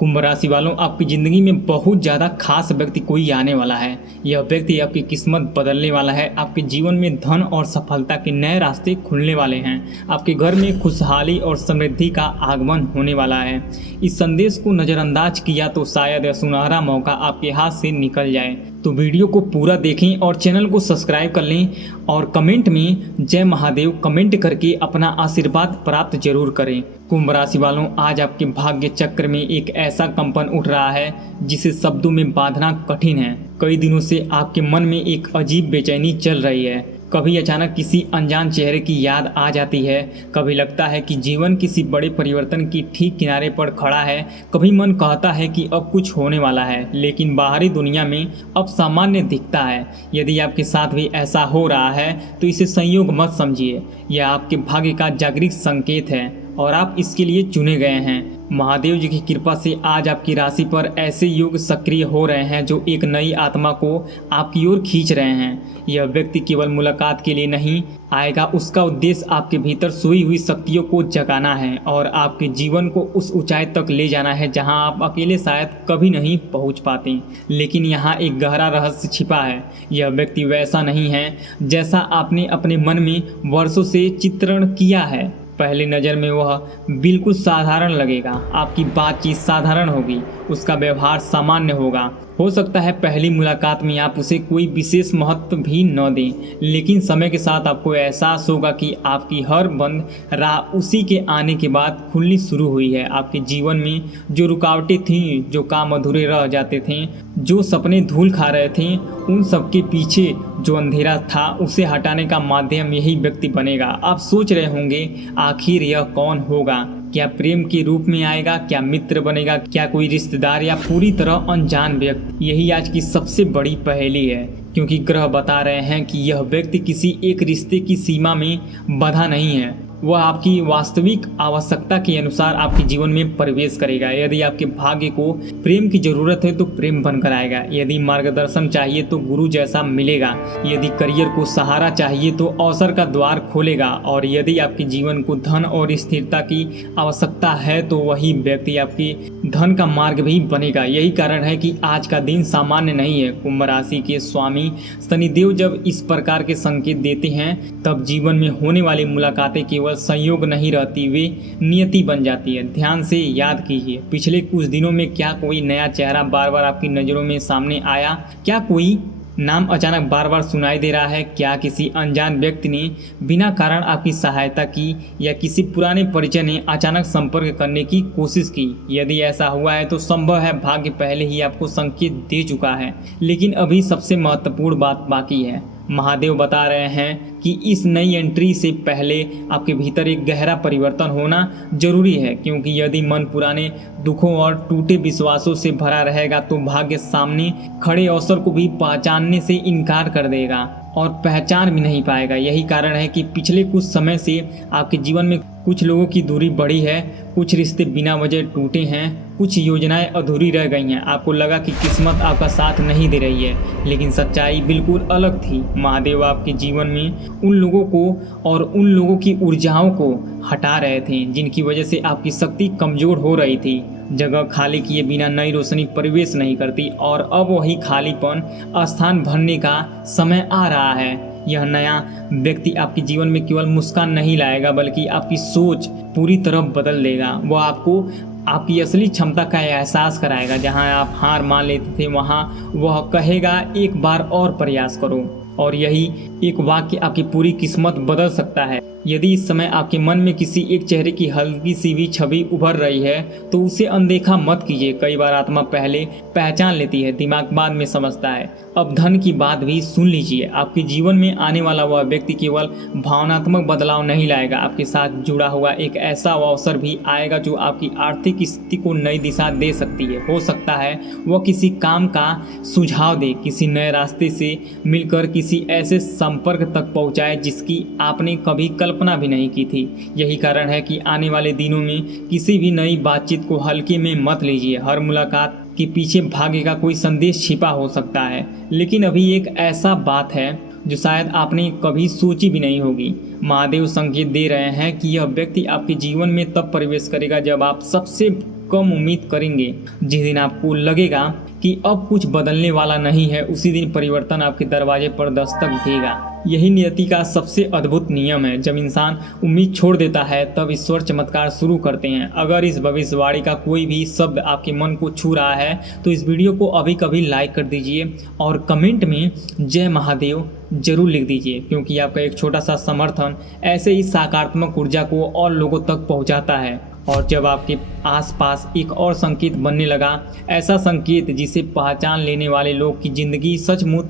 कुंभ राशि वालों, आपकी ज़िंदगी में बहुत ज़्यादा खास व्यक्ति कोई आने वाला है। यह व्यक्ति आपकी किस्मत बदलने वाला है। आपके जीवन में धन और सफलता के नए रास्ते खुलने वाले हैं। आपके घर में खुशहाली और समृद्धि का आगमन होने वाला है। इस संदेश को नज़रअंदाज किया तो शायद यह सुनहरा मौका आपके हाथ से निकल जाए। तो वीडियो को पूरा देखें और चैनल को सब्सक्राइब कर लें और कमेंट में जय महादेव कमेंट करके अपना आशीर्वाद प्राप्त जरूर करें। कुंभ राशि वालों, आज आपके भाग्य चक्र में एक ऐसा कंपन उठ रहा है जिसे शब्दों में बांधना कठिन है। कई दिनों से आपके मन में एक अजीब बेचैनी चल रही है। कभी अचानक किसी अनजान चेहरे की याद आ जाती है, कभी लगता है कि जीवन किसी बड़े परिवर्तन की ठीक किनारे पर खड़ा है, कभी मन कहता है कि अब कुछ होने वाला है, लेकिन बाहरी दुनिया में अब सामान्य दिखता है। यदि आपके साथ भी ऐसा हो रहा है तो इसे संयोग मत समझिए। यह आपके भाग्य का जागृत संकेत है और आप इसके लिए चुने गए हैं। महादेव जी की कृपा से आज आपकी राशि पर ऐसे योग सक्रिय हो रहे हैं जो एक नई आत्मा को आपकी ओर खींच रहे हैं। यह व्यक्ति केवल मुलाकात के लिए नहीं आएगा, उसका उद्देश्य आपके भीतर सोई हुई शक्तियों को जगाना है और आपके जीवन को उस ऊंचाई तक ले जाना है जहां आप अकेले शायद कभी नहीं पहुंच पाते। लेकिन यहाँ एक गहरा रहस्य छिपा है। यह व्यक्ति वैसा नहीं है जैसा आपने अपने मन में वर्षों से चित्रण किया है। पहली नज़र में वह बिल्कुल साधारण लगेगा, आपकी बातचीत साधारण होगी, उसका व्यवहार सामान्य होगा। हो सकता है पहली मुलाकात में आप उसे कोई विशेष महत्व भी न दें, लेकिन समय के साथ आपको एहसास होगा कि आपकी हर बंद राह उसी के आने के बाद खुलनी शुरू हुई है। आपके जीवन में जो रुकावटें थीं, जो काम अधूरे रह जाते थे, जो सपने धूल खा रहे थे, उन सबके पीछे जो अंधेरा था उसे हटाने का माध्यम यही व्यक्ति बनेगा। आप सोच रहे होंगे आखिर यह कौन होगा? क्या प्रेम के रूप में आएगा? क्या मित्र बनेगा? क्या कोई रिश्तेदार या पूरी तरह अनजान व्यक्ति? यही आज की सबसे बड़ी पहेली है, क्योंकि ग्रह बता रहे हैं कि यह व्यक्ति किसी एक रिश्ते की सीमा में बंधा नहीं है। वह आपकी वास्तविक आवश्यकता के अनुसार आपके जीवन में प्रवेश करेगा। यदि आपके भाग्य को प्रेम की जरूरत है तो प्रेम बनकर आएगा। यदि मार्गदर्शन चाहिए तो गुरु जैसा मिलेगा। यदि करियर को सहारा चाहिए तो अवसर का द्वार खोलेगा। और यदि आपके जीवन को धन और स्थिरता की आवश्यकता है तो वही व्यक्ति आपके धन का मार्ग भी बनेगा। यही कारण है कि आज का दिन सामान्य नहीं है। कुंभ राशि के स्वामी शनिदेव जब इस प्रकार के संकेत देते हैं तब जीवन में होने वाली मुलाकातें केवल संयोग नहीं रहती, वे नियति बन जाती है। ध्यान से याद कीजिए, पिछले कुछ दिनों में क्या कोई नया चेहरा बार बार आपकी नज़रों में सामने आया? क्या कोई नाम अचानक बार बार सुनाई दे रहा है? क्या किसी अनजान व्यक्ति ने बिना कारण आपकी सहायता की या किसी पुराने परिचय ने अचानक संपर्क करने की कोशिश की? यदि ऐसा हुआ है तो संभव है भाग्य पहले ही आपको संकेत दे चुका है। लेकिन अभी सबसे महत्वपूर्ण बात बाकी है। महादेव बता रहे हैं कि इस नई एंट्री से पहले आपके भीतर एक गहरा परिवर्तन होना जरूरी है, क्योंकि यदि मन पुराने दुखों और टूटे विश्वासों से भरा रहेगा तो भाग्य सामने खड़े अवसर को भी पहचानने से इनकार कर देगा और पहचान भी नहीं पाएगा। यही कारण है कि पिछले कुछ समय से आपके जीवन में कुछ लोगों की दूरी बढ़ी है, कुछ रिश्ते बिना वजह टूटे हैं, कुछ योजनाएं अधूरी रह गई हैं। आपको लगा कि किस्मत आपका साथ नहीं दे रही है, लेकिन सच्चाई बिल्कुल अलग थी। महादेव आपके जीवन में उन लोगों को और उन लोगों की ऊर्जाओं को हटा रहे थे जिनकी वजह से आपकी शक्ति कमजोर हो रही थी। जगह खाली किए बिना नई रोशनी प्रवेश नहीं करती और अब वही खालीपन स्थान भरने का समय आ रहा है। यह नया व्यक्ति आपके जीवन में केवल मुस्कान नहीं लाएगा, बल्कि आपकी सोच पूरी तरह बदल देगा। वह आपको आपकी असली क्षमता का एहसास कराएगा। जहां आप हार मान लेते थे वहां वह कहेगा एक बार और प्रयास करो। और यही एक वाक्य आपकी पूरी किस्मत बदल सकता है। यदि इस समय आपके मन में किसी एक चेहरे की हल्की सी भी छवि उभर रही है तो उसे अनदेखा मत कीजिए। कई बार आत्मा पहले पहचान लेती है, दिमाग बाद में समझता है। अब धन की बात भी सुन लीजिए। आपके जीवन में आने वाला वह व्यक्ति केवल भावनात्मक बदलाव नहीं लाएगा, आपके साथ जुड़ा हुआ एक ऐसा अवसर भी आएगा जो आपकी आर्थिक स्थिति को नई दिशा दे सकती है। हो सकता है वह किसी काम का सुझाव दे, किसी नए रास्ते से मिलकर किसी ऐसे संपर्क तक पहुंचाए जिसकी आपने कभी कल्पना भी नहीं की थी। यही कारण है कि आने वाले दिनों में किसी भी नई बातचीत को हल्के में मत लीजिए। हर मुलाकात के पीछे भाग्य का कोई संदेश छिपा हो सकता है, लेकिन अभी एक ऐसा बात है जो शायद आपने कभी सोची भी नहीं होगी। महादेव संकेत दे रहे हैं कि यह व्यक्ति आपके जीवन में तब प्रवेश करेगा जब आप सबसे कम उम्मीद करेंगे। जिस दिन आपको लगेगा कि अब कुछ बदलने वाला नहीं है, उसी दिन परिवर्तन आपके दरवाजे पर दस्तक देगा। यही नियति का सबसे अद्भुत नियम है। जब इंसान उम्मीद छोड़ देता है तब ईश्वर चमत्कार शुरू करते हैं। अगर इस भविष्यवाणी का कोई भी शब्द आपके मन को छू रहा है तो इस वीडियो को अभी कभी लाइक कर दीजिए और कमेंट में जय महादेव जरूर लिख दीजिए, क्योंकि आपका एक छोटा सा समर्थन ऐसे ही सकारात्मक ऊर्जा को और लोगों तक पहुंचाता है। और जब आपके आसपास एक और संकेत बनने लगा, ऐसा संकेत जिसे पहचान लेने वाले लोग की ज़िंदगी सचमुच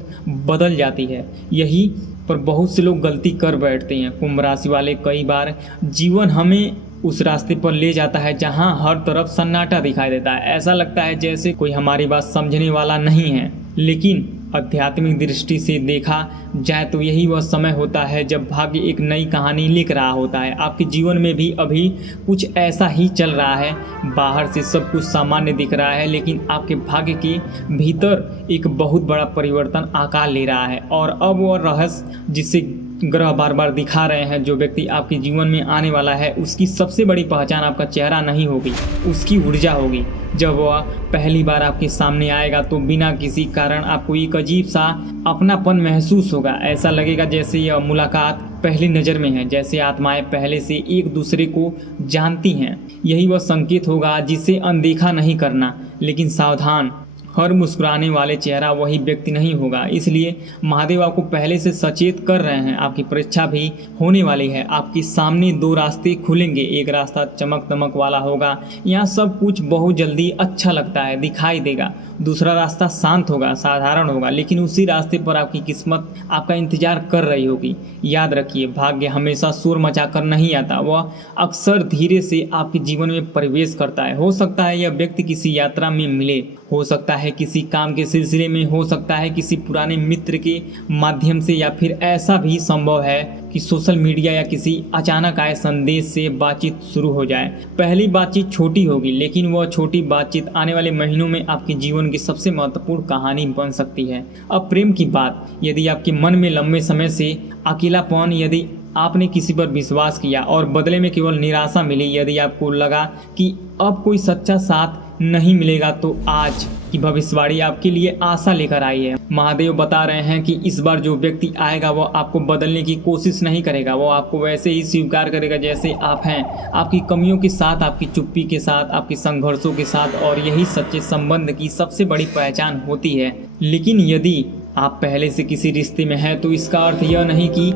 बदल जाती है। यही पर बहुत से लोग गलती कर बैठते हैं। कुंभ राशि वाले, कई बार जीवन हमें उस रास्ते पर ले जाता है जहां हर तरफ सन्नाटा दिखाई देता है। ऐसा लगता है जैसे कोई हमारी बात समझने वाला नहीं है, लेकिन आध्यात्मिक दृष्टि से देखा जाए तो यही वह समय होता है जब भाग्य एक नई कहानी लिख रहा होता है। आपके जीवन में भी अभी कुछ ऐसा ही चल रहा है। बाहर से सब कुछ सामान्य दिख रहा है, लेकिन आपके भाग्य के भीतर एक बहुत बड़ा परिवर्तन आकार ले रहा है। और अब वह रहस्य जिसे ग्रह बार बार दिखा रहे हैं, जो व्यक्ति आपके जीवन में आने वाला है, उसकी सबसे बड़ी पहचान आपका चेहरा नहीं होगी, उसकी ऊर्जा होगी। जब वह पहली बार आपके सामने आएगा तो बिना किसी कारण आपको एक अजीब सा अपनापन महसूस होगा। ऐसा लगेगा जैसे यह मुलाकात पहली नज़र में है, जैसे आत्माएं पहले से एक दूसरे को जानती हैं। यही वह संकेत होगा जिसे अनदेखा नहीं करना। लेकिन सावधान, हर मुस्कुराने वाले चेहरा वही व्यक्ति नहीं होगा। इसलिए महादेव आपको पहले से सचेत कर रहे हैं। आपकी परीक्षा भी होने वाली है। आपके सामने दो रास्ते खुलेंगे। एक रास्ता चमक दमक वाला होगा, यहाँ सब कुछ बहुत जल्दी अच्छा लगता है, दिखाई देगा। दूसरा रास्ता शांत होगा, साधारण होगा, लेकिन उसी रास्ते पर आपकी किस्मत आपका इंतजार कर रही होगी। याद रखिए, भाग्य हमेशा शोर मचाकर नहीं आता, वह अक्सर धीरे से आपके जीवन में प्रवेश करता है। हो सकता है यह व्यक्ति किसी यात्रा में मिले, हो सकता है किसी काम के सिलसिले में, हो सकता है किसी पुराने मित्र के माध्यम से, या फिर ऐसा भी संभव है कि सोशल मीडिया या किसी अचानक आए संदेश से बातचीत शुरू हो जाए। पहली बातचीत छोटी होगी, लेकिन वह छोटी बातचीत आने वाले महीनों में आपके जीवन की सबसे महत्वपूर्ण कहानी बन सकती है। अब प्रेम की बात, यदि आपके मन में लंबे समय से अकेलापन, यदि आपने किसी पर विश्वास किया और बदले में केवल निराशा मिली, यदि आपको लगा कि अब कोई सच्चा साथ नहीं मिलेगा, तो आज की भविष्यवाणी आपके लिए आशा लेकर आई है। महादेव बता रहे हैं कि इस बार जो व्यक्ति आएगा वह आपको बदलने की कोशिश नहीं करेगा, वो आपको वैसे ही स्वीकार करेगा जैसे आप हैं, आपकी कमियों के साथ, आपकी चुप्पी के साथ, आपके संघर्षों के साथ। और यही सच्चे संबंध की सबसे बड़ी पहचान होती है। लेकिन यदि आप पहले से किसी रिश्ते में हैं तो इसका अर्थ यह नहीं कि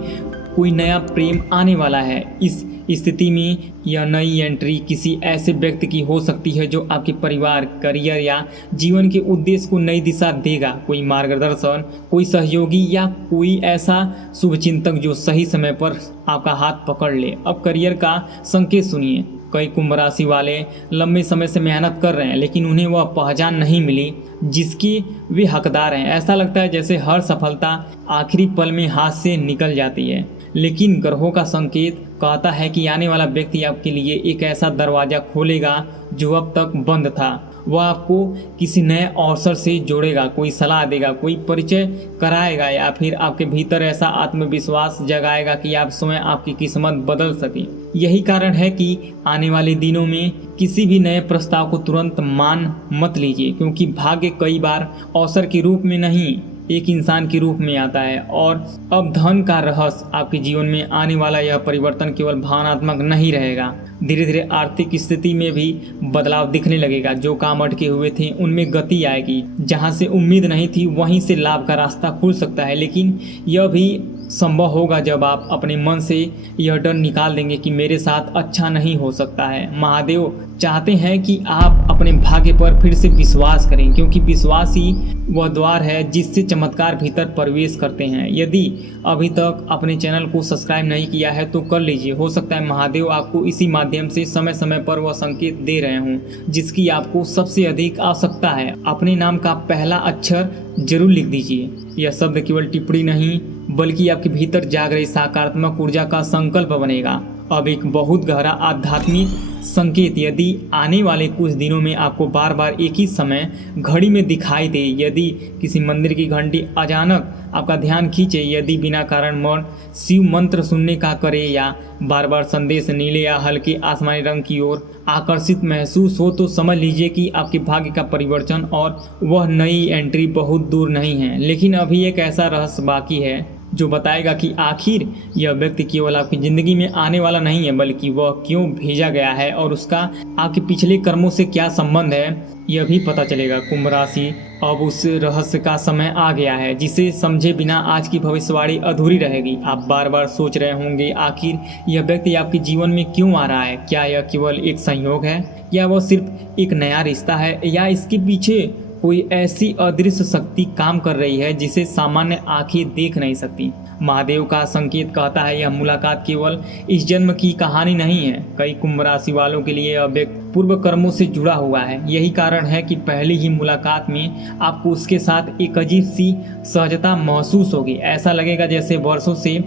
कोई नया प्रेम आने वाला है। इस स्थिति में यह नई एंट्री किसी ऐसे व्यक्ति की हो सकती है जो आपके परिवार, करियर या जीवन के उद्देश्य को नई दिशा देगा। कोई मार्गदर्शन, कोई सहयोगी या कोई ऐसा शुभचिंतक जो सही समय पर आपका हाथ पकड़ ले। अब करियर का संकेत सुनिए। कई कुंभ राशि वाले लंबे समय से मेहनत कर रहे हैं, लेकिन उन्हें वह पहचान नहीं मिली जिसकी वे हकदार हैं। ऐसा लगता है जैसे हर सफलता आखिरी पल में हाथ से निकल जाती है। लेकिन ग्रहों का संकेत कहता है कि आने वाला व्यक्ति आपके लिए एक ऐसा दरवाज़ा खोलेगा जो अब तक बंद था। वह आपको किसी नए अवसर से जोड़ेगा, कोई सलाह देगा, कोई परिचय कराएगा, या फिर आपके भीतर ऐसा आत्मविश्वास जगाएगा कि आप स्वयं आपकी किस्मत बदल सकें। यही कारण है कि आने वाले दिनों में किसी भी नए प्रस्ताव को तुरंत मान मत लीजिए, क्योंकि भाग्य कई बार अवसर के रूप में नहीं, एक इंसान के रूप में आता है। और अब धन का रहस्य, आपके जीवन में आने वाला यह परिवर्तन केवल भावनात्मक नहीं रहेगा। धीरे धीरे आर्थिक स्थिति में भी बदलाव दिखने लगेगा। जो काम अटके हुए थे उनमें गति आएगी। जहां से उम्मीद नहीं थी वहीं से लाभ का रास्ता खुल सकता है। लेकिन यह भी संभव होगा जब आप अपने मन से यह डर निकाल देंगे कि मेरे साथ अच्छा नहीं हो सकता है। महादेव चाहते हैं कि आप अपने भाग्य पर फिर से विश्वास करें, क्योंकि विश्वास ही वह द्वार है जिससे चमत्कार भीतर प्रवेश करते हैं। यदि अभी तक अपने चैनल को सब्सक्राइब नहीं किया है तो कर लीजिए। हो सकता है महादेव आपको इसी माध्यम से समय समय पर वह संकेत दे रहे हों जिसकी आपको सबसे अधिक आवश्यकता है। अपने नाम का पहला अक्षर जरूर लिख दीजिए। यह शब्द केवल टिप्पणी नहीं बल्कि आपके भीतर जाग रही सकारात्मक ऊर्जा का संकल्प बनेगा। अब एक बहुत गहरा आध्यात्मिक संकेत यदि आने वाले कुछ दिनों में आपको बार बार एक ही समय घड़ी में दिखाई दे, यदि किसी मंदिर की घंटी अचानक आपका ध्यान खींचे, यदि बिना कारण मन शिव मंत्र सुनने का करे या बार बार संदेश नीले या हल्के आसमानी रंग की ओर आकर्षित महसूस हो, तो समझ लीजिए कि आपके भाग्य का परिवर्तन और वह नई एंट्री बहुत दूर नहीं है। लेकिन अभी एक ऐसा रहस्य बाकी है जो बताएगा कि आखिर यह व्यक्ति केवल आपकी ज़िंदगी में आने वाला नहीं है, बल्कि वह क्यों भेजा गया है और उसका आपके पिछले कर्मों से क्या संबंध है, यह भी पता चलेगा। कुंभ राशि, अब उस रहस्य का समय आ गया है जिसे समझे बिना आज की भविष्यवाणी अधूरी रहेगी। आप बार बार सोच रहे होंगे, आखिर यह व्यक्ति आपके जीवन में क्यों आ रहा है? क्या यह केवल एक संयोग है, या वह सिर्फ एक नया रिश्ता है, या इसके पीछे कोई ऐसी अदृश्य शक्ति काम कर रही है जिसे सामान्य आंखें देख नहीं सकती? महादेव का संकेत कहता है यह मुलाकात केवल इस जन्म की कहानी नहीं है। कई कुंभ राशि वालों के लिए यह व्यक्ति पूर्व कर्मों से जुड़ा हुआ है। यही कारण है कि पहली ही मुलाकात में आपको उसके साथ एक अजीब सी सहजता महसूस होगी। ऐसा लगेगा जैसे वर्षों से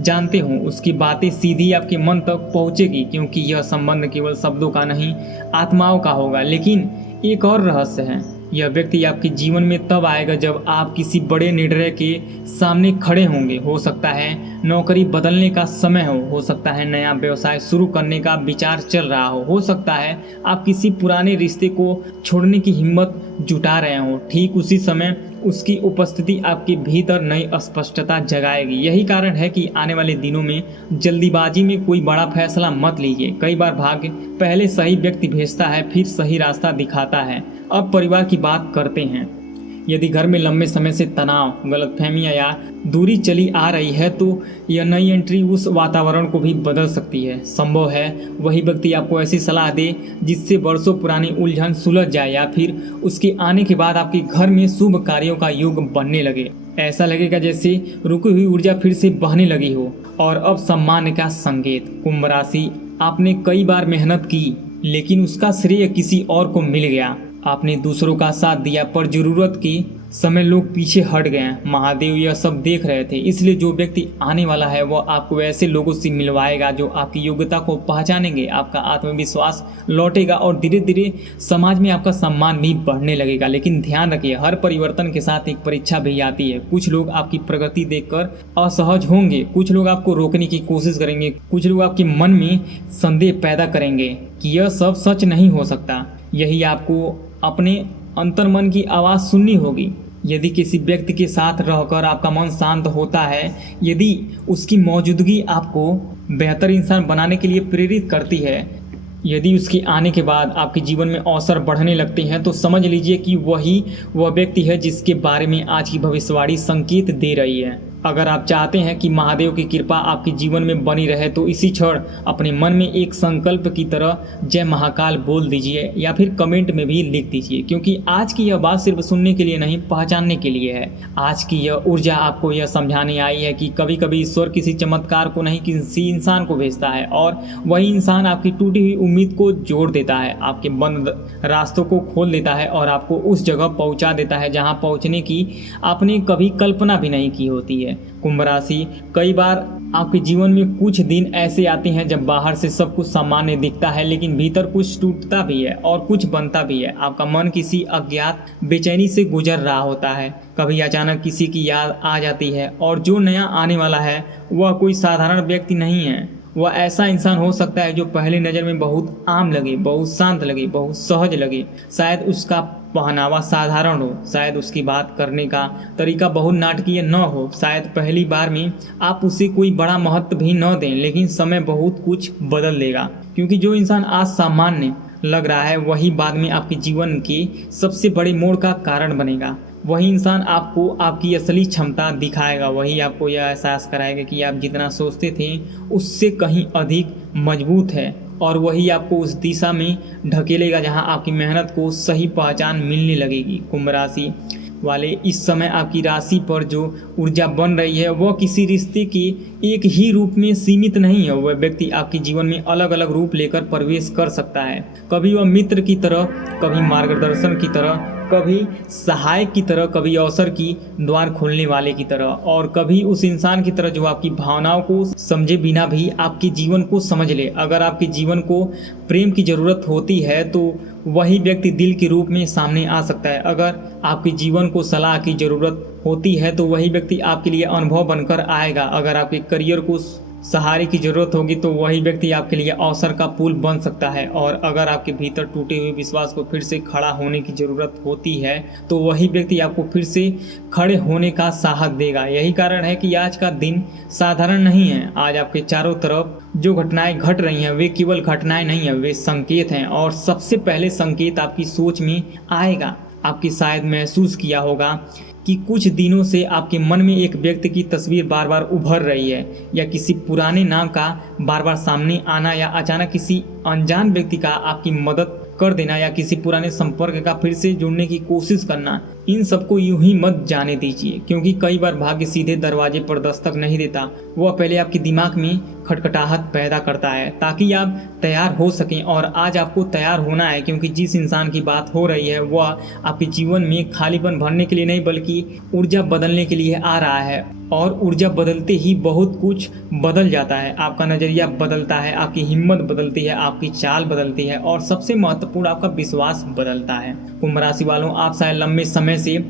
जानते हो। उसकी बातें सीधी आपके मन तक पहुंचेगी, क्योंकि यह संबंध केवल शब्दों का नहीं, आत्माओं का होगा। लेकिन एक और रहस्य है, यह व्यक्ति आपके जीवन में तब आएगा जब आप किसी बड़े निर्णय के सामने खड़े होंगे। हो सकता है नौकरी बदलने का समय हो सकता है नया व्यवसाय शुरू करने का विचार चल रहा हो सकता है आप किसी पुराने रिश्ते को छोड़ने की हिम्मत जुटा रहे हो। ठीक उसी समय उसकी उपस्थिति आपके भीतर नई स्पष्टता जगाएगी। यही कारण है कि आने वाले दिनों में जल्दीबाजी में कोई बड़ा फैसला मत लीजिए। कई बार भाग्य पहले सही व्यक्ति भेजता है, फिर सही रास्ता दिखाता है। अब परिवार की बात करते हैं। यदि घर में लंबे समय से तनाव, गलतफहमियां या दूरी चली आ रही है, तो यह नई एंट्री उस वातावरण को भी बदल सकती है। संभव है वही व्यक्ति आपको ऐसी सलाह दे जिससे वर्षों पुरानी उलझन सुलझ जाए, या फिर उसके आने के बाद आपके घर में शुभ कार्यों का योग बनने लगे। ऐसा लगेगा जैसे रुकी हुई ऊर्जा फिर से बहने लगी हो। और अब सम्मान का संकेत। कुंभ राशि, आपने कई बार मेहनत की, लेकिन उसका श्रेय किसी और को मिल गया। आपने दूसरों का साथ दिया, पर जरूरत की समय लोग पीछे हट गए। महादेव यह सब देख रहे थे, इसलिए जो व्यक्ति आने वाला है वह आपको ऐसे लोगों से मिलवाएगा जो आपकी योग्यता को पहचानेंगे। आपका आत्मविश्वास लौटेगा और धीरे धीरे समाज में आपका सम्मान भी बढ़ने लगेगा। लेकिन ध्यान रखिए, हर परिवर्तन के साथ एक परीक्षा भी आती है। कुछ लोग आपकी प्रगति देखकर असहज होंगे, कुछ लोग आपको रोकने की कोशिश करेंगे, कुछ लोग आपके मन में संदेह पैदा करेंगे कि यह सब सच नहीं हो सकता। यही आपको अपने अंतर्मन की आवाज़ सुननी होगी। यदि किसी व्यक्ति के साथ रहकर आपका मन शांत होता है, यदि उसकी मौजूदगी आपको बेहतर इंसान बनाने के लिए प्रेरित करती है, यदि उसके आने के बाद आपके जीवन में अवसर बढ़ने लगते हैं, तो समझ लीजिए कि वही वह व्यक्ति है जिसके बारे में आज की भविष्यवाणी संकेत दे रही है। अगर आप चाहते हैं कि महादेव की कृपा आपके जीवन में बनी रहे, तो इसी क्षण अपने मन में एक संकल्प की तरह जय महाकाल बोल दीजिए, या फिर कमेंट में भी लिख दीजिए। क्योंकि आज की यह बात सिर्फ सुनने के लिए नहीं, पहचानने के लिए है। आज की यह ऊर्जा आपको यह समझाने आई है कि कभी कभी ईश्वर किसी चमत्कार को नहीं, किसी इंसान को भेजता है, और वही इंसान आपकी टूटी हुई उम्मीद को जोड़ देता है, आपके बंद रास्तों को खोल देता है और आपको उस जगह पहुंचा देता है जहां पहुंचने की आपने कभी कल्पना भी नहीं की होती है। कुंभ राशि, कई बार आपके जीवन में कुछ दिन ऐसे आते हैं जब बाहर से सब कुछ सामान्य दिखता है, लेकिन भीतर कुछ टूटता भी है और कुछ बनता भी है। आपका मन किसी अज्ञात बेचैनी से गुजर रहा होता है। कभी अचानक किसी की याद आ जाती है, और जो नया आने वाला है वह कोई साधारण व्यक्ति नहीं है। वह ऐसा इंसान हो सकता है जो पहली नज़र में बहुत आम लगे, बहुत शांत लगे, बहुत सहज लगे। शायद उसका पहनावा साधारण हो, शायद उसकी बात करने का तरीका बहुत नाटकीय न हो, शायद पहली बार में आप उसे कोई बड़ा महत्व भी न दें, लेकिन समय बहुत कुछ बदल देगा। क्योंकि जो इंसान आज सामान्य लग रहा है, वही बाद में आपके जीवन के सबसे बड़े मोड़ का कारण बनेगा। वही इंसान आपको आपकी असली क्षमता दिखाएगा। वही आपको यह एहसास कराएगा कि आप जितना सोचते थे उससे कहीं अधिक मजबूत है, और वही आपको उस दिशा में ढकेलेगा जहां आपकी मेहनत को सही पहचान मिलने लगेगी। कुंभ राशि वाले, इस समय आपकी राशि पर जो ऊर्जा बन रही है वह किसी रिश्ते के एक ही रूप में सीमित नहीं है। वह व्यक्ति आपके जीवन में अलग अलग रूप लेकर प्रवेश कर सकता है। कभी वह मित्र की तरह, कभी मार्गदर्शन की तरह, कभी सहायक की तरह, कभी अवसर की द्वार खोलने वाले की तरह, और कभी उस इंसान की तरह जो आपकी भावनाओं को समझे बिना भी आपके जीवन को समझ ले। अगर आपके जीवन को प्रेम की ज़रूरत होती है तो वही व्यक्ति दिल के रूप में सामने आ सकता है। अगर आपके जीवन को सलाह की ज़रूरत होती है तो वही व्यक्ति आपके लिए अनुभव बनकर आएगा। अगर आपके करियर को सहारे की ज़रूरत होगी तो वही व्यक्ति आपके लिए अवसर का पुल बन सकता है। और अगर आपके भीतर टूटे हुए विश्वास को फिर से खड़ा होने की ज़रूरत होती है तो वही व्यक्ति आपको फिर से खड़े होने का साहस देगा। यही कारण है कि आज का दिन साधारण नहीं है। आज आपके चारों तरफ जो घटनाएं घट रही हैं वे केवल घटनाएं नहीं हैं, वे संकेत हैं। और सबसे पहले संकेत आपकी सोच में आएगा। आपकी शायद महसूस किया होगा कि कुछ दिनों से आपके मन में एक व्यक्ति की तस्वीर बार बार उभर रही है, या किसी पुराने नाम का बार बार सामने आना, या अचानक किसी अनजान व्यक्ति का आपकी मदद कर देना, या किसी पुराने संपर्क का फिर से जुड़ने की कोशिश करना। इन सबको यूं ही मत जाने दीजिए, क्योंकि कई बार भाग्य सीधे दरवाजे पर दस्तक नहीं देता। वह पहले आपके दिमाग में खटखटाहट पैदा करता है ताकि आप तैयार हो सकें। और आज आपको तैयार होना है, क्योंकि जिस इंसान की बात हो रही है वह आपके जीवन में खालीपन भरने के लिए नहीं बल्कि ऊर्जा बदलने के लिए आ रहा है। और ऊर्जा बदलते ही बहुत कुछ बदल जाता है। आपका नज़रिया बदलता है, आपकी हिम्मत बदलती है, आपकी चाल बदलती है, और सबसे महत्वपूर्ण आपका विश्वास बदलता है। कुंभ राशि वालों, आप शायद लंबे समय से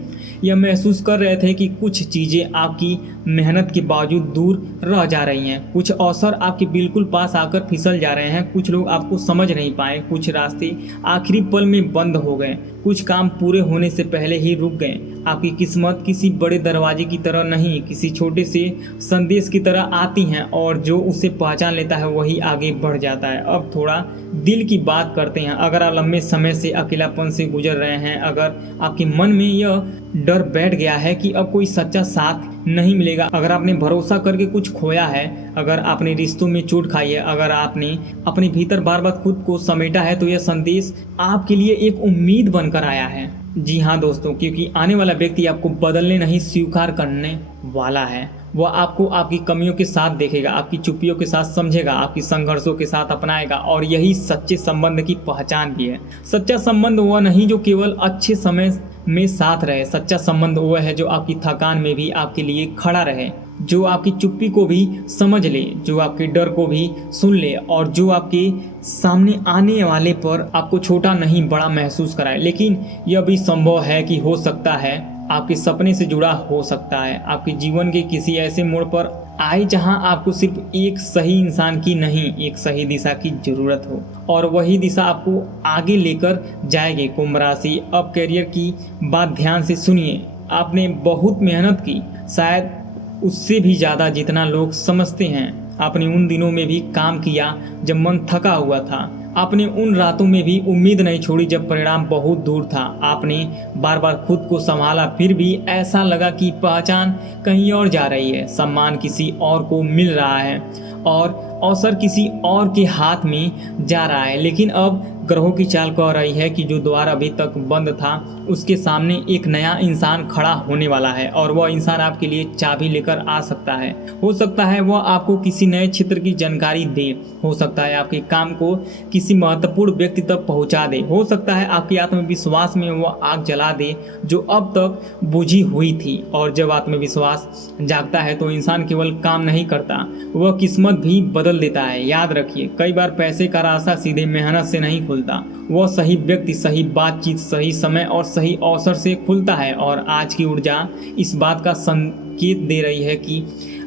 यह महसूस कर रहे थे कि कुछ चीज़ें आपकी मेहनत के बावजूद दूर रह जा रही हैं। कुछ अवसर आपके बिल्कुल पास आकर फिसल जा रहे हैं। कुछ लोग आपको समझ नहीं पाए, कुछ रास्ते आखिरी पल में बंद हो गए, कुछ काम पूरे होने से पहले ही रुक गए। आपकी किस्मत किसी बड़े दरवाजे की तरह नहीं, किसी छोटे से संदेश की तरह आती हैं, और जो उसे पहचान लेता है वही आगे बढ़ जाता है। अब थोड़ा दिल की बात करते हैं। अगर आप लंबे समय से अकेलापन से गुजर रहे हैं, अगर आपके मन में यह डर बैठ गया है कि अब कोई सच्चा साथ नहीं मिलेगा, अगर आपने भरोसा करके कुछ खोया है, अगर आपने रिश्तों में चोट खाई है, अगर आपने अपने भीतर बार बार खुद को समेटा है, तो यह संदेश आपके लिए एक उम्मीद बनकर आया है। जी हाँ दोस्तों, क्योंकि आने वाला व्यक्ति आपको बदलने नहीं स्वीकार करने वाला है। वह आपको आपकी कमियों के साथ देखेगा, आपकी चुप्पियों के साथ समझेगा, आपकी संघर्षों के साथ अपनाएगा। और यही सच्चे संबंध की पहचान भी है। सच्चा संबंध वह नहीं जो केवल अच्छे समय में साथ रहे। सच्चा संबंध वह है जो आपकी थकान में भी आपके लिए खड़ा रहे, जो आपकी चुप्पी को भी समझ ले, जो आपके डर को भी सुन ले, और जो आपके सामने आने वाले पर आपको छोटा नहीं बड़ा महसूस कराए। लेकिन यह भी संभव है कि हो सकता है आपके सपने से जुड़ा हो सकता है, आपके जीवन के किसी ऐसे मोड़ पर आए जहां आपको सिर्फ एक सही इंसान की नहीं, एक सही दिशा की जरूरत हो, और वही दिशा आपको आगे लेकर जाएगी। कुंभ राशि, अब करियर की बात ध्यान से सुनिए। आपने बहुत मेहनत की, शायद उससे भी ज़्यादा जितना लोग समझते हैं। आपने उन दिनों में भी काम किया जब मन थका हुआ था। आपने उन रातों में भी उम्मीद नहीं छोड़ी जब परिणाम बहुत दूर था। आपने बार बार खुद को संभाला, फिर भी ऐसा लगा कि पहचान कहीं और जा रही है, सम्मान किसी और को मिल रहा है, और अवसर किसी और के हाथ में जा रहा है। लेकिन अब ग्रहों की चाल कह रही है कि जो द्वार अभी तक बंद था उसके सामने एक नया इंसान खड़ा होने वाला है, और वह इंसान आपके लिए चाबी लेकर आ सकता है। हो सकता है वह आपको किसी नए क्षेत्र की जानकारी दे, हो सकता है आपके काम को किसी महत्वपूर्ण व्यक्ति तक पहुंचा दे, हो सकता है आपके आत्मविश्वास में वह आग जला दे जो अब तक बुझी हुई थी। और जब आत्मविश्वास जागता है तो इंसान केवल काम नहीं करता, वह किस्मत भी बदल देता है। याद रखिए, कई बार पैसे का रास्ता सीधे मेहनत से नहीं खुलता, वह सही व्यक्ति, सही बातचीत, सही समय और सही अवसर से खुलता है। और आज की ऊर्जा इस बात का संकेत दे रही है कि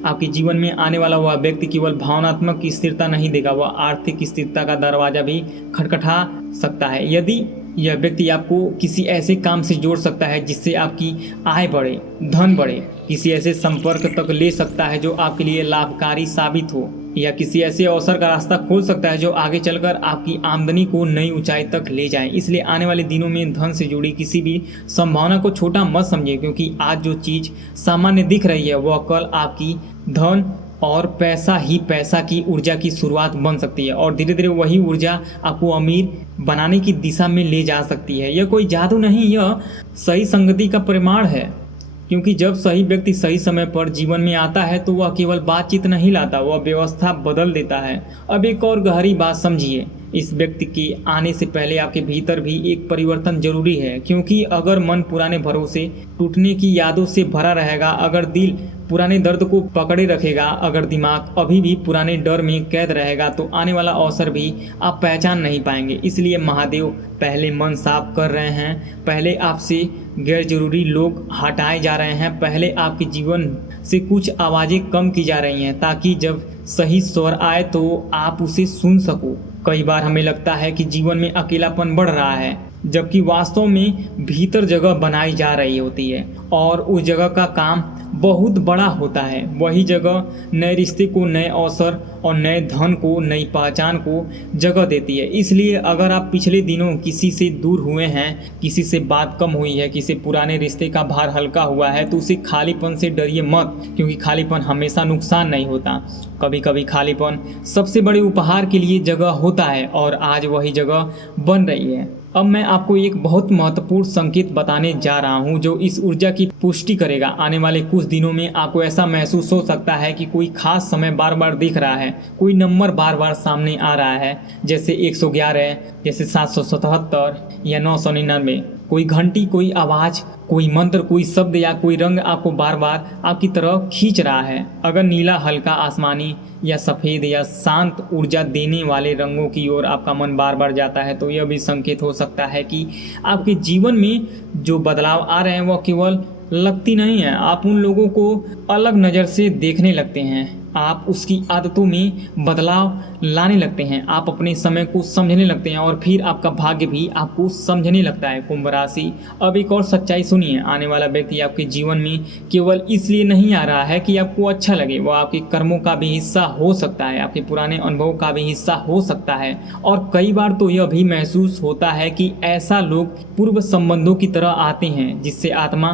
आपके जीवन में आने वाला वह व्यक्ति केवल भावनात्मक स्थिरता नहीं देगा, वह आर्थिक स्थिरता का दरवाजा भी खटखटा सकता है। यदि यह व्यक्ति आपको किसी ऐसे काम से जोड़ सकता है जिससे आपकी आय बढ़े, धन बढ़े, किसी ऐसे संपर्क तक ले सकता है जो आपके लिए लाभकारी साबित हो, या किसी ऐसे अवसर का रास्ता खोल सकता है जो आगे चलकर आपकी आमदनी को नई ऊंचाई तक ले जाए। इसलिए आने वाले दिनों में धन से जुड़ी किसी भी संभावना को छोटा मत समझिए, क्योंकि आज जो चीज़ सामान्य दिख रही है वह कल आपकी धन और पैसा ही पैसा की ऊर्जा की शुरुआत बन सकती है, और धीरे धीरे वही ऊर्जा आपको अमीर बनाने की दिशा में ले जा सकती है। यह कोई जादू नहीं, यह सही संगति का प्रमाण है। क्योंकि जब सही व्यक्ति सही समय पर जीवन में आता है तो वह केवल बातचीत नहीं लाता, वह व्यवस्था बदल देता है। अब एक और गहरी बात समझिए, इस व्यक्ति के आने से पहले आपके भीतर भी एक परिवर्तन जरूरी है, क्योंकि अगर मन पुराने भरोसे, टूटने की यादों से भरा रहेगा, अगर दिल पुराने दर्द को पकड़े रखेगा, अगर दिमाग अभी भी पुराने डर में कैद रहेगा, तो आने वाला अवसर भी आप पहचान नहीं पाएंगे। इसलिए महादेव पहले मन साफ कर रहे हैं, पहले आपसे गैर जरूरी लोग हटाए जा रहे हैं, पहले आपके जीवन से कुछ आवाज़ें कम की जा रही हैं, ताकि जब सही स्वर आए तो आप उसे सुन सको। कई बार हमें लगता है कि जीवन में अकेलापन बढ़ रहा है, जबकि वास्तव में भीतर जगह बनाई जा रही होती है और उस जगह का काम बहुत बड़ा होता है। वही जगह नए रिश्ते को, नए अवसर और नए धन को, नई पहचान को जगह देती है। इसलिए अगर आप पिछले दिनों किसी से दूर हुए हैं, किसी से बात कम हुई है, किसी पुराने रिश्ते का भार हल्का हुआ है, तो उसे खालीपन से डरिए मत, क्योंकि खालीपन हमेशा नुकसान नहीं होता। कभी कभी खालीपन सबसे बड़े उपहार के लिए जगह होता है और आज वही जगह बन रही है। अब मैं आपको एक बहुत महत्वपूर्ण संकेत बताने जा रहा हूं जो इस ऊर्जा की पुष्टि करेगा। आने वाले कुछ दिनों में आपको ऐसा महसूस हो सकता है कि कोई खास समय बार बार दिख रहा है, कोई नंबर बार बार सामने आ रहा है, जैसे 111, जैसे 777 या 999। कोई घंटी, कोई आवाज़, कोई मंत्र, कोई शब्द या कोई रंग आपको बार बार आपकी तरफ खींच रहा है। अगर नीला, हल्का आसमानी या सफ़ेद या शांत ऊर्जा देने वाले रंगों की ओर आपका मन बार बार जाता है, तो यह भी संकेत हो सकता है कि आपके जीवन में जो बदलाव आ रहे हैं वह केवल लगती नहीं है, आप उन लोगों को अलग नज़र से देखने लगते हैं, आप उसकी आदतों में बदलाव लाने लगते हैं, आप अपने समय को समझने लगते हैं और फिर आपका भाग्य भी आपको समझने लगता है। कुंभ राशि, अब एक और सच्चाई सुनिए, आने वाला व्यक्ति आपके जीवन में केवल इसलिए नहीं आ रहा है कि आपको अच्छा लगे, वह आपके कर्मों का भी हिस्सा हो सकता है, आपके पुराने अनुभव का भी हिस्सा हो सकता है। और कई बार तो यह भी महसूस होता है कि ऐसा लोग पूर्व संबंधों की तरह आते हैं जिससे आत्मा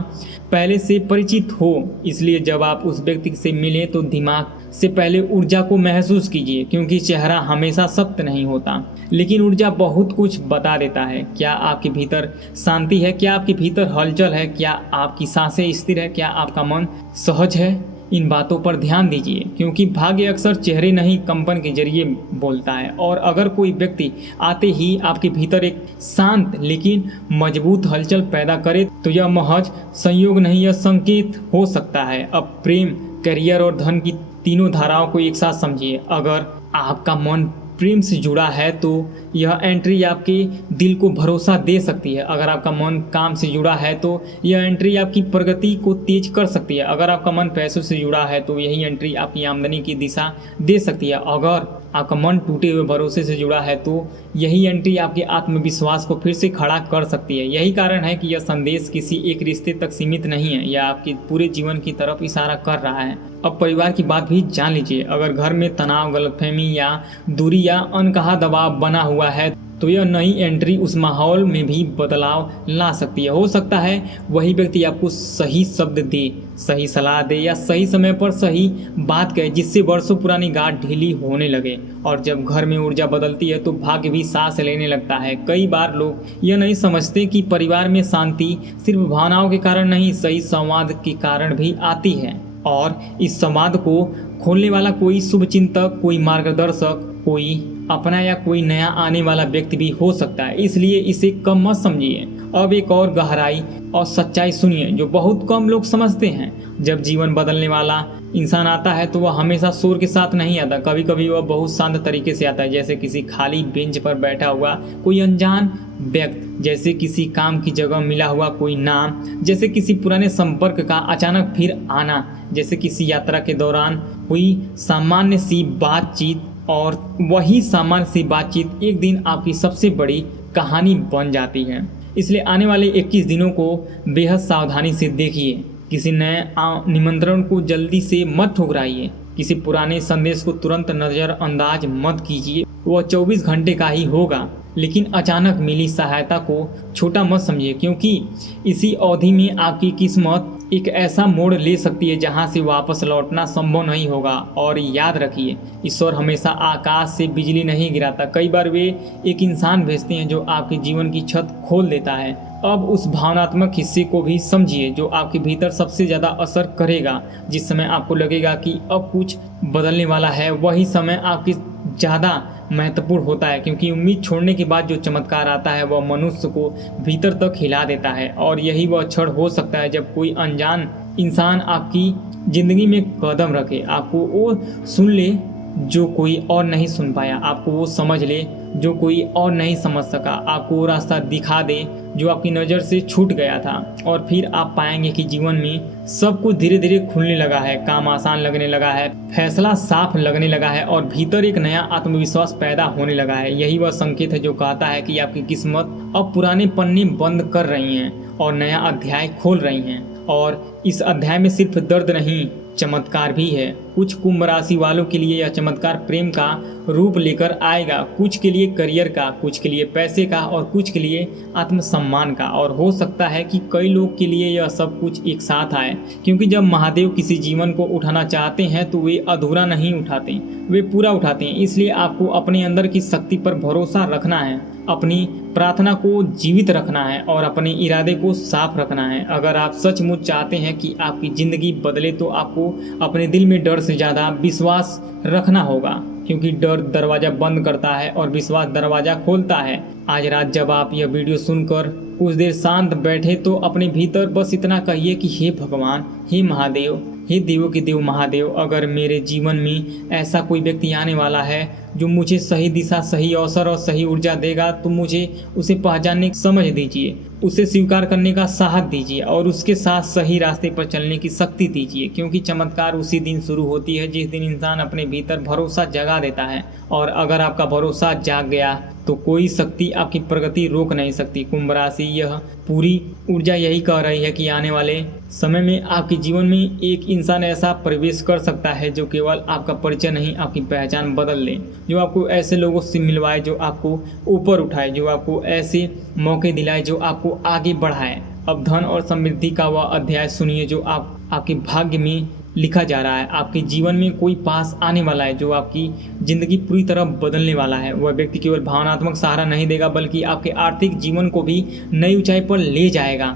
पहले से परिचित हो। इसलिए जब आप उस व्यक्ति से मिले तो दिमाग से पहले ऊर्जा को महसूस कीजिए, क्योंकि चेहरा हमेशा सत्य नहीं होता, लेकिन ऊर्जा बहुत कुछ बता देता है। क्या आपके भीतर शांति है, क्या आपके भीतर हलचल है, क्या आपकी सांसें स्थिर है, क्या आपका मन सहज है? इन बातों पर ध्यान दीजिए, क्योंकि भाग्य अक्सर चेहरे नहीं कंपन के जरिए बोलता है। और अगर कोई व्यक्ति आते ही आपके भीतर एक शांत लेकिन मजबूत हलचल पैदा करे तो यह महज संयोग नहीं, यह संकेत हो सकता है। अब प्रेम, करियर और धन की तीनों धाराओं को एक साथ समझिए। अगर आपका मन प्रेम से जुड़ा है तो यह एंट्री आपके दिल को भरोसा दे सकती है। अगर आपका मन काम से जुड़ा है तो यह एंट्री आपकी प्रगति को तेज कर सकती है। अगर आपका मन पैसों से जुड़ा है तो यही एंट्री आपकी आमदनी की दिशा दे सकती है। अगर आपका मन टूटे हुए भरोसे से जुड़ा है तो यही एंट्री आपके आत्मविश्वास को फिर से खड़ा कर सकती है। यही कारण है कि यह संदेश किसी एक रिश्ते तक सीमित नहीं है, यह आपके पूरे जीवन की तरफ इशारा कर रहा है। अब परिवार की बात भी जान लीजिए। अगर घर में तनाव, गलतफहमी या दूरी या अनकहा दबाव बना हुआ है तो यह नई एंट्री उस माहौल में भी बदलाव ला सकती है। हो सकता है वही व्यक्ति आपको सही शब्द दे, सही सलाह दे या सही समय पर सही बात कहे, जिससे वर्षों पुरानी गांठ ढीली होने लगे। और जब घर में ऊर्जा बदलती है तो भाग्य भी सांस लेने लगता है। कई बार लोग यह नहीं समझते कि परिवार में शांति सिर्फ भावनाओं के कारण नहीं, सही संवाद के कारण भी आती है। और इस संवाद को खोलने वाला कोई शुभचिंतक, कोई मार्गदर्शक, कोई अपना या कोई नया आने वाला व्यक्ति भी हो सकता है। इसलिए इसे कम मत समझिए। अब एक और गहराई और सच्चाई सुनिए जो बहुत कम लोग समझते हैं। जब जीवन बदलने वाला इंसान आता है तो वह हमेशा शोर के साथ नहीं आता, कभी कभी वह बहुत शांत तरीके से आता है, जैसे किसी खाली बेंच पर बैठा हुआ कोई अनजान व्यक्ति, जैसे किसी काम की जगह मिला हुआ कोई नाम, जैसे किसी पुराने संपर्क का अचानक फिर आना, जैसे किसी यात्रा के दौरान हुई सामान्य सी बातचीत। और वही सामान्य सी बातचीत एक दिन आपकी सबसे बड़ी कहानी बन जाती है। इसलिए आने वाले 21 दिनों को बेहद सावधानी से देखिए। किसी नए निमंत्रण को जल्दी से मत ठुकराइए, किसी पुराने संदेश को तुरंत नज़रअंदाज मत कीजिए। वह 24 घंटे का ही होगा, लेकिन अचानक मिली सहायता को छोटा मत समझिए, क्योंकि इसी अवधि में आपकी किस्मत एक ऐसा मोड़ ले सकती है जहां से वापस लौटना संभव नहीं होगा। और याद रखिए, ईश्वर हमेशा आकाश से बिजली नहीं गिराता, कई बार वे एक इंसान भेजते हैं जो आपके जीवन की छत खोल देता है। अब उस भावनात्मक हिस्से को भी समझिए जो आपके भीतर सबसे ज़्यादा असर करेगा। जिस समय आपको लगेगा कि अब कुछ बदलने वाला है, वही समय आपके ज़्यादा महत्वपूर्ण होता है, क्योंकि उम्मीद छोड़ने के बाद जो चमत्कार आता है वह मनुष्य को भीतर तक हिला देता है। और यही वह क्षण हो सकता है जब कोई अनजान इंसान आपकी ज़िंदगी में कदम रखे, आपको वो सुन ले जो कोई और नहीं सुन पाया, आपको वो समझ ले जो कोई और नहीं समझ सका, आपको वो रास्ता दिखा दे जो आपकी नज़र से छूट गया था। और फिर आप पाएंगे कि जीवन में सब कुछ धीरे धीरे खुलने लगा है, काम आसान लगने लगा है, फैसला साफ लगने लगा है और भीतर एक नया आत्मविश्वास पैदा होने लगा है। यही वह संकेत है जो कहता है कि आपकी किस्मत अब पुराने पन्ने बंद कर रही हैं और नया अध्याय खोल रही हैं। और इस अध्याय में सिर्फ दर्द नहीं, चमत्कार भी है। कुछ कुंभ राशि वालों के लिए यह चमत्कार प्रेम का रूप लेकर आएगा, कुछ के लिए करियर का, कुछ के लिए पैसे का और कुछ के लिए आत्मसम्मान का। और हो सकता है कि कई लोग के लिए यह सब कुछ एक साथ आए, क्योंकि जब महादेव किसी जीवन को उठाना चाहते हैं तो वे अधूरा नहीं उठाते, वे पूरा उठाते हैं। इसलिए आपको अपने अंदर की शक्ति पर भरोसा रखना है, अपनी प्रार्थना को जीवित रखना है और अपने इरादे को साफ रखना है। अगर आप सचमुच चाहते हैं कि आपकी ज़िंदगी बदले तो आपको अपने दिल में डर से ज़्यादा विश्वास रखना होगा, क्योंकि डर दरवाज़ा बंद करता है और विश्वास दरवाज़ा खोलता है। आज रात जब आप यह वीडियो सुनकर कुछ देर शांत बैठे तो अपने भीतर बस इतना कहिए कि हे भगवान, हे महादेव, हे देवों के देव महादेव, अगर मेरे जीवन में ऐसा कोई व्यक्ति आने वाला है जो मुझे सही दिशा, सही अवसर और सही ऊर्जा देगा, तो मुझे उसे पहचानने की समझ दीजिए, उसे स्वीकार करने का साहस दीजिए और उसके साथ सही रास्ते पर चलने की शक्ति दीजिए। क्योंकि चमत्कार उसी दिन शुरू होती है जिस दिन इंसान अपने भीतर भरोसा जगा देता है। और अगर आपका भरोसा जाग गया तो कोई शक्ति आपकी प्रगति रोक नहीं सकती। कुंभ राशि, यह पूरी ऊर्जा यही कह रही है कि आने वाले समय में आपके जीवन में एक इंसान ऐसा प्रवेश कर सकता है जो केवल आपका परिचय नहीं, आपकी पहचान बदल दे, जो आपको ऐसे लोगों से मिलवाए जो आपको ऊपर उठाए, जो आपको ऐसे मौके दिलाए जो आपको आगे बढ़ाए। अब धन और समृद्धि का वह अध्याय सुनिए जो आपके भाग्य में लिखा जा रहा है। आपके जीवन में कोई पास आने वाला है जो आपकी ज़िंदगी पूरी तरह बदलने वाला है। वह व्यक्ति केवल भावनात्मक सहारा नहीं देगा बल्कि आपके आर्थिक जीवन को भी नई ऊंचाई पर ले जाएगा।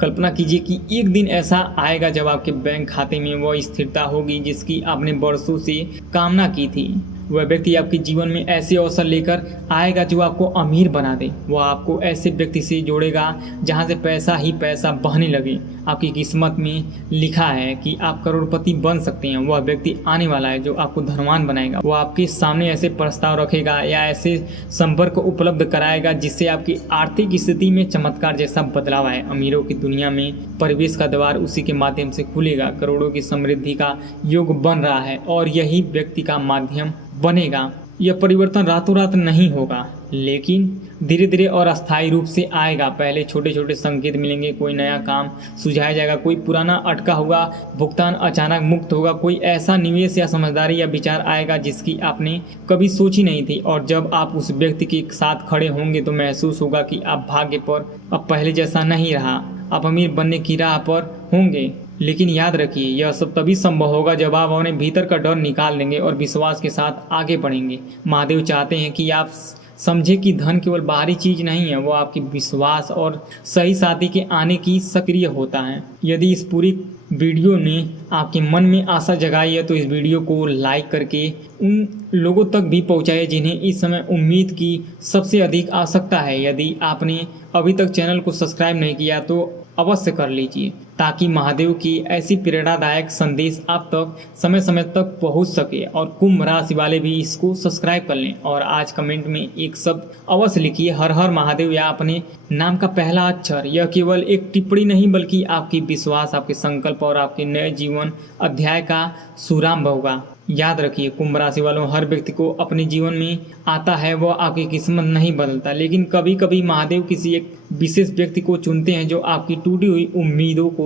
कल्पना कीजिए कि एक दिन ऐसा आएगा जब आपके बैंक खाते में वह स्थिरता होगी जिसकी आपने बरसों से कामना की थी। वह व्यक्ति आपके जीवन में ऐसे अवसर लेकर आएगा जो आपको अमीर बना दे। वह आपको ऐसे व्यक्ति से जोड़ेगा जहां से पैसा ही पैसा बहने लगे। आपकी किस्मत में लिखा है कि आप करोड़पति बन सकते हैं। वह व्यक्ति आने वाला है जो आपको धनवान बनाएगा। वह आपके सामने ऐसे प्रस्ताव रखेगा या ऐसे संपर्क उपलब्ध कराएगा जिससे आपकी आर्थिक स्थिति में चमत्कार जैसा बदलाव आए। अमीरों की दुनिया में प्रवेश का द्वार उसी के माध्यम से खुलेगा। करोड़ों की समृद्धि का योग बन रहा है और यही व्यक्ति का माध्यम बनेगा। यह परिवर्तन रातों रात नहीं होगा, लेकिन धीरे धीरे और अस्थायी रूप से आएगा। पहले छोटे छोटे संकेत मिलेंगे, कोई नया काम सुझाया जाएगा, कोई पुराना अटका हुआ भुगतान अचानक मुक्त होगा, कोई ऐसा निवेश या समझदारी या विचार आएगा जिसकी आपने कभी सोची नहीं थी। और जब आप उस व्यक्ति के साथ खड़े होंगे तो महसूस होगा कि आप भाग्य पर अब पहले जैसा नहीं रहा, आप अमीर बनने की राह पर होंगे। लेकिन याद रखिए, यह सब तभी संभव होगा जब आप अपने भीतर का डर निकाल देंगे और विश्वास के साथ आगे बढ़ेंगे। महादेव चाहते हैं कि आप समझे कि धन केवल बाहरी चीज नहीं है, वो आपके विश्वास और सही साथी के आने की सक्रिय होता है। यदि इस पूरी वीडियो ने आपके मन में आशा जगाई है तो इस वीडियो को लाइक करके उन लोगों तक भी पहुंचाइए जिन्हें इस समय उम्मीद की सबसे अधिक आवश्यकता है। यदि आपने अभी तक चैनल को सब्सक्राइब नहीं किया तो अवश्य कर लीजिए ताकि महादेव की ऐसी प्रेरणादायक संदेश आप तक समय समय तक पहुंच सके। और कुंभ राशि वाले भी इसको सब्सक्राइब कर लें और आज कमेंट में एक शब्द अवश्य लिखिए, हर हर महादेव, या अपने नाम का पहला अक्षर। यह केवल एक टिप्पणी नहीं बल्कि आपकी विश्वास, आपके संकल्प और आपके नए जीवन अध्याय का शुभारंभ होगा। याद रखिए कुंभ राशि वालों, हर व्यक्ति को अपने जीवन में आता है, वह आपकी किस्मत नहीं बदलता, लेकिन कभी कभी महादेव किसी एक विशेष व्यक्ति को चुनते हैं जो आपकी टूटी हुई उम्मीदों को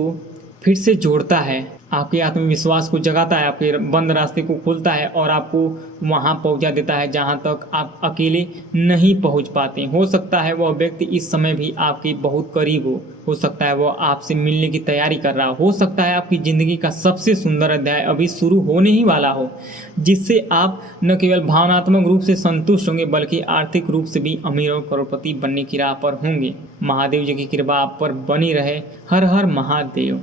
फिर से जोड़ता है। आपके आत्मविश्वास को जगाता है, आपके बंद रास्ते को खोलता है और आपको वहाँ पहुँचा देता है जहाँ तक आप अकेले नहीं पहुँच पाते। हो सकता है वह व्यक्ति इस समय भी आपके बहुत करीब हो सकता है वह आपसे मिलने की तैयारी कर रहा हो सकता है आपकी ज़िंदगी का सबसे सुंदर अध्याय अभी शुरू होने ही वाला हो, जिससे आप न केवल भावनात्मक रूप से संतुष्ट होंगे बल्कि आर्थिक रूप से भी अमीर और करोड़पति बनने की राह पर होंगे। महादेव जी की कृपा आप पर बनी रहे। हर हर महादेव।